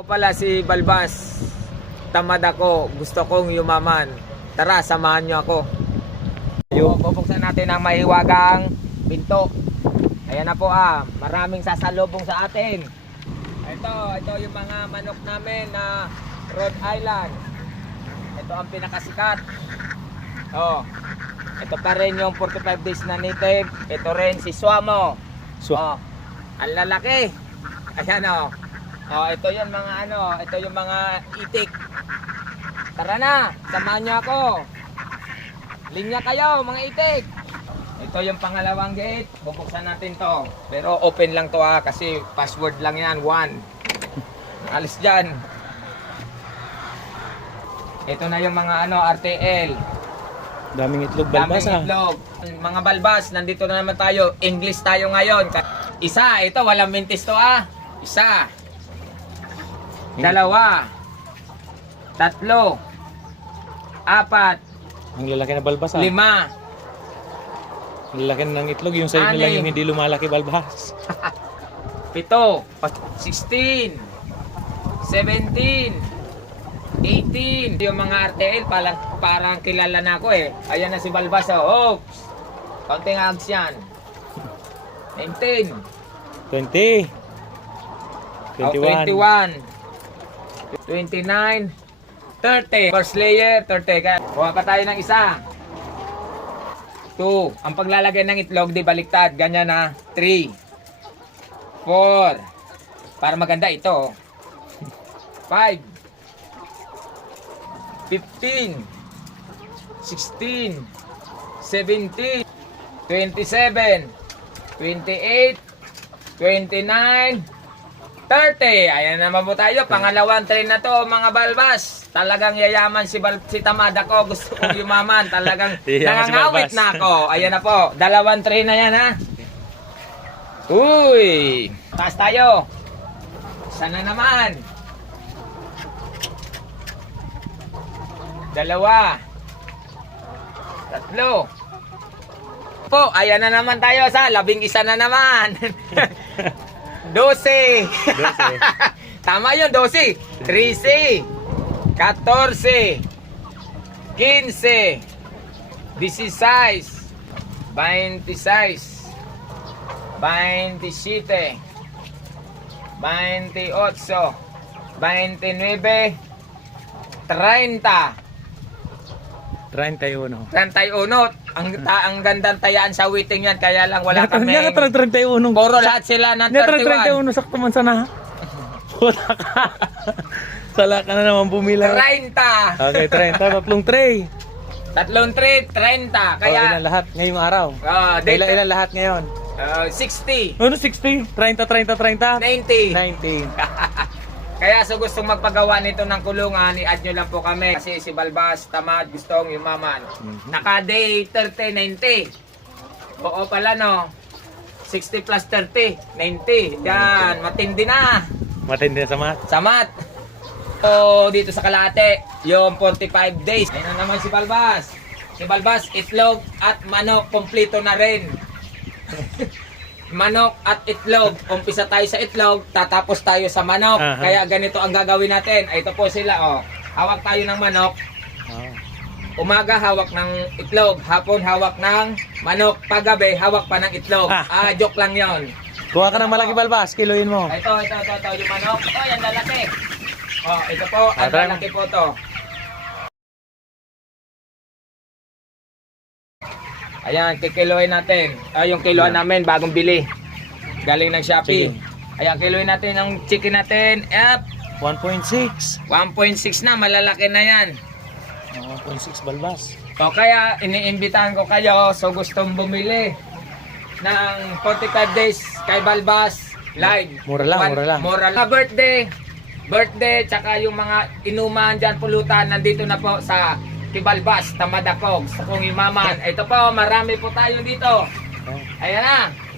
Ako pala si Balbas. Tamad ako. Gusto kong yumaman. Tara, samahan niyo ako. Yo. Bubuksan natin ang mahiwagang pinto. Ayan na po ah. Maraming sasalubong sa atin. Ito, ito yung mga manok namin na Rhode Island. Ito ang pinakasikat. Oh. Ito pa rin yung 45 days na native. Ito rin si Swamo. So, Oh, ang lalaki. Ayan oh. Oh, ito yung mga ano, ito yung mga itik. Tara na, samahan niyo ako. Linya kayo, mga itik. Ito yung pangalawang gate. Bubuksan natin to. Pero open lang to ha, kasi password lang yan, one. Alis dyan. Ito na yung mga ano, RTL. daming itlog Daming balbas ah. itlog. Mga balbas, nandito na naman tayo. English tayo ngayon. Isa, ito, walang mintis to ah. Isa. Dalawa. Tatlo. Apat. Ang lalaki na balbas ah. Lima. Ang lalaki ng itlog. Yung sa'yo nila Anim. yung hindi lumalaki balbas. Pito. 16. 17. 18. Yung mga RTL, parang, parang kilala na ako eh. Ayan na si Balbas. Oh, Oops. Konting ags yan. 19. 20. 21. Oh, 21. 29. 30. First layer, 30. Kaya, kuha pa tayo ng isa. 2. Ang paglalagay ng itlog, di baliktad. Ganyan na. 3. 4. Para maganda ito. 5. 15. 16. 17. 27. 28. 29. 30. Ayan naman po tayo. Pangalawang train na to, mga balbas. Talagang yayaman si, Bal si Tamada ko. Gusto kong yumaman. Talagang Yayaman si nangangawit Balbas. na ako. Ayan na po. Dalawang train na yan, ha? Uy! Taas tayo. Sana naman. Dalawa. Tatlo. Po, ayan na naman tayo sa labing isa na naman. 12. 12. Tama yun, 12. 13. 14. 15. 16. 26. 27. 28. 29. 30. 31. 31. Ang, ta, ang gandang tayaan sa waiting yan, kaya lang wala kami. Niya ka 31. Puro lahat sila ng Niya 31. 31. Sakto man sana. Wala ka. Sala ka na naman bumilang. 30. Okay, 30. Tatlong tray. Tatlong tray, 30. Kaya, Kaya, ilan lahat ngayong araw? ah, Ilan, date, ilan lahat ngayon? ah, 60, Ano, 60? 30, 30, 30? 90. 90. Kaya sa gustong magpagawa nito ng kulungan, i-add nyo lang po kami. Kasi si Balbas, tamad, gustong yumaman. Mhm. Naka-day 30, 90. Oo pala no. 60 plus 30, 90. Yan, matindi na. Matindi na sa mat. Samat. O dito sa Kalate, yung 45 days. Ayun na naman si Balbas. Si Balbas, itlog at manok, kompleto na rin. manok at itlog. Umpisa tayo sa itlog, tatapos tayo sa manok. Aha. Kaya ganito ang gagawin natin. Ay, Ito po sila, oh. Hawak tayo ng manok. Oh. Umaga, hawak ng itlog. Hapon, hawak ng manok. Paggabi, hawak pa ng itlog. Ah. Ah, joke lang yon. Kuha ka ng malaki balbas, kiluin mo. Ito, ito, ito, ito, yung manok. Oh, yan lalaki. Oh, ito po, ang Ah, lalaki po to. Ayan, kikiloin natin. Ah, yung kiloan namin, bagong bili. Galing ng Shopee. Sige. Ayan, kiloin natin ang chicken natin. Yep, 1.6. 1.6 na, malalaki na yan. Oh, 1.6 balbas. O kaya, iniimbitahan ko kayo so gustong bumili ng 45 days kay Balbas live. Mura lang, One- mura lang. Mura lang. Birthday, birthday, tsaka yung mga inuman dyan, pulutan, nandito na po sa Kibalbas, Tamadakog, sa kong imaman. Ito po, marami po tayo dito. Oh. Ayan na.